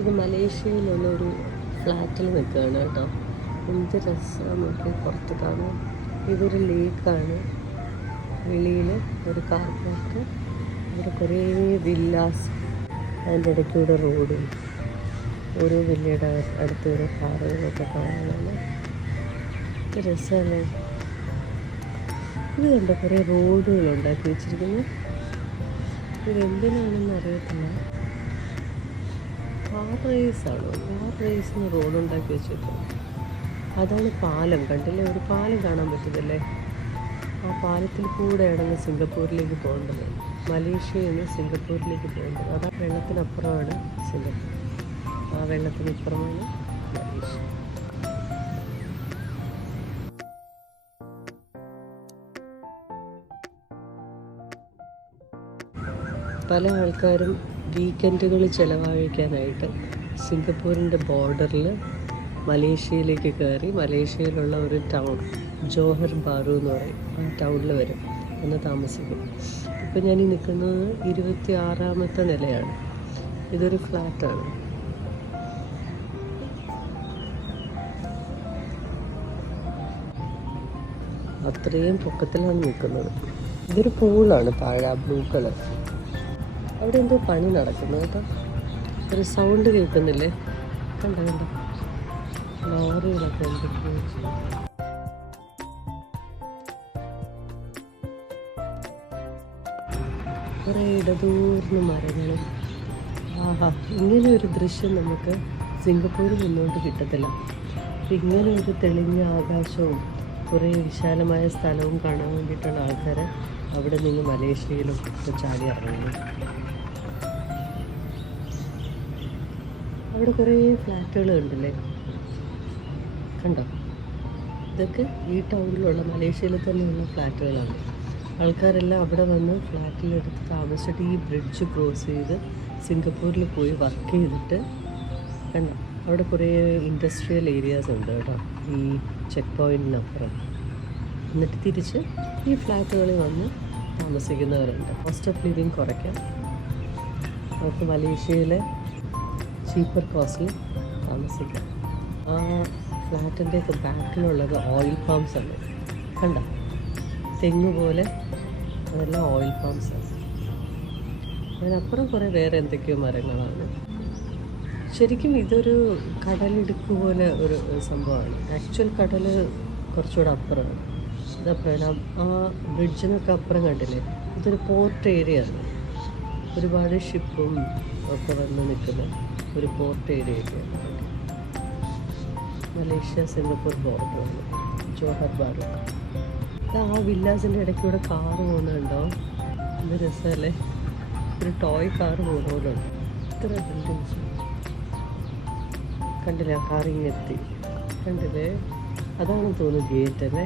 ഇത് മലേഷ്യയിലുള്ള ഒരു ഫ്ലാറ്റിൽ നിൽക്കുകയാണ് കേട്ടോ. എന്ത് രസമാണ് നോക്കി പുറത്ത് കാണാൻ. ഇതൊരു ലേക്കാണ്. വെളിയിൽ ഒരു കാർ പാർക്ക്, ഇവിടെ കുറേ വില്ലാസ്, അതിൻ്റെ ഇടയ്ക്കൂടെ റോഡും ഓരോ വില്ലയുടെ അടുത്ത് ഓരോ കാറുകളൊക്കെ കാണാനാണ്. ഇത് രസമല്ലേ. ഇത് കണ്ട കുറേ റോഡുകൾ ഉണ്ടാക്കി വെച്ചിരിക്കുന്നു. ഇതെന്തിനാണെന്ന് അറിയത്തില്ല. കാർ റേസാണോ? കാർ റേസിന് റോഡ് ഉണ്ടാക്കി വെച്ചിട്ടുണ്ട്. അതാണ് പാലം. കണ്ടില്ലേ, ഒരു പാലം കാണാൻ പറ്റുന്നില്ലേ? ആ പാലത്തിൽ കൂടെയാണ് സിംഗപ്പൂരിലേക്ക് പോകേണ്ടത്. മലേഷ്യയിൽ നിന്ന് സിംഗപ്പൂരിലേക്ക് പോകേണ്ടത്. അതാ വെള്ളത്തിനപ്പുറമാണ് സിംഗപ്പൂർ, ആ വെള്ളത്തിനിപ്പുറമാണ് മലേഷ്യ. പല ആൾക്കാരും വീക്കെൻഡുകൾ ചിലവഴിക്കാനായിട്ട് സിംഗപ്പൂരിൻ്റെ ബോർഡറിൽ മലേഷ്യയിലേക്ക് കയറി മലേഷ്യയിലുള്ള ഒരു ടൗൺ ജോഹർ ബാറു എന്ന് പറയും, ആ ടൗണിൽ വരും, ഒന്ന് താമസിക്കും. ഇപ്പം ഞാൻ ഈ നിൽക്കുന്നത് 26ാമത്തെ നിലയാണ്. ഇതൊരു ഫ്ലാറ്റാണ്. അത്രയും പൊക്കത്തിലാണ് നിൽക്കുന്നത്. ഇതൊരു പൂളാണ് താഴെ, ബ്ലൂ കളർ. അവിടെ എന്തോ പണി നടക്കുന്നു കേട്ടോ. ഒരു സൗണ്ട് കേൾക്കുന്നില്ലേ? കണ്ട കണ്ട ലോറികളൊക്കെ എന്തൊക്കെയോ. കുറേ ഇടതൂർന്ന മരങ്ങളും. ആഹാ, ഇങ്ങനെ ഒരു ദൃശ്യം നമുക്ക് സിംഗപ്പൂരിൽ നിന്നുകൊണ്ട് കിട്ടത്തില്ല. ഇങ്ങനെ ഒരു തെളിഞ്ഞ ആകാശവും കുറേ വിശാലമായ സ്ഥലവും കാണാൻ വേണ്ടിയിട്ടാണ് ആൾക്കാർ അവിടെ നിന്ന് മലേഷ്യയിലും ഒക്കെ ചാടി ഇറങ്ങുന്നത്. അവിടെ കുറേ ഫ്ലാറ്റുകൾ ഉണ്ടല്ലേ, കണ്ടോ? ഇതൊക്കെ ഈ ടൗണിലുള്ള മലേഷ്യയിൽ തന്നെയുള്ള ഫ്ലാറ്റുകളാണ്. ആൾക്കാരെല്ലാം അവിടെ വന്ന് ഫ്ലാറ്റിലെടുത്ത് താമസിച്ചിട്ട് ഈ ബ്രിഡ്ജ് ക്രോസ് ചെയ്ത് സിംഗപ്പൂരിൽ പോയി വർക്ക് ചെയ്തിട്ട്, കണ്ടോ അവിടെ കുറേ ഇൻഡസ്ട്രിയൽ ഏരിയാസ് ഉണ്ട് കേട്ടോ ഈ ചെക്ക് പോയിൻറ്റിനപ്പുറം. എന്നിട്ട് തിരിച്ച് ഈ ഫ്ലാറ്റുകളിൽ വന്ന് താമസിക്കുന്നവരുണ്ട്. കോസ്റ്റ് ഓഫ് ലിവിങ് കുറയ്ക്കാം, നമുക്ക് മലേഷ്യയിലെ ചീപ്പർ കോസ്റ്റിൽ താമസിക്കാം. ആ ഫ്ലാറ്റിൻ്റെയൊക്കെ ബാക്കിലുള്ളത് ഓയിൽ പാംസ് ആണ്. കണ്ട തെങ്ങ് പോലെ, അതെല്ലാം ഓയിൽ പാംസ് ആണ്. അതിനപ്പുറം കുറേ വേറെ എന്തൊക്കെയോ മരങ്ങളാണ്. ശരിക്കും ഇതൊരു കടലിടുക്ക് പോലെ ഒരു സംഭവമാണ്. ആക്ച്വൽ കടൽ കുറച്ചുകൂടെ അപ്പുറമാണ്. ഇതപ്പുറം ആ ബ്രിഡ്ജിനൊക്കെ അപ്പുറം കണ്ടില്ലേ, ഇതൊരു പോർട്ട് ഏരിയ ആണ്. ഒരുപാട് ഷിപ്പും ഒക്കെ വന്ന് നിൽക്കുന്ന ഒരു പോർട്ട് ഏരിയയൊക്കെയാണ്. മലേഷ്യ സിംഗപ്പൂർ ബോർഡറാണ് ജോഹർ ബാറു. ആ വില്ലാസിൻ്റെ ഇടയ്ക്കൂടെ കാറ് പോകുന്നുണ്ടോ? എന്ത് രസമല്ലേ, ഒരു ടോയ് കാറ് പോകുന്ന പോലെ ഉണ്ട്. ഇത്ര ബിൽഡിങ്സ് കണ്ടില്ലേ, ആ കാറിങ്ങെത്തി കണ്ടില്ലേ, അതാണെന്ന് തോന്നുന്നു ഗേറ്റ് അല്ലേ.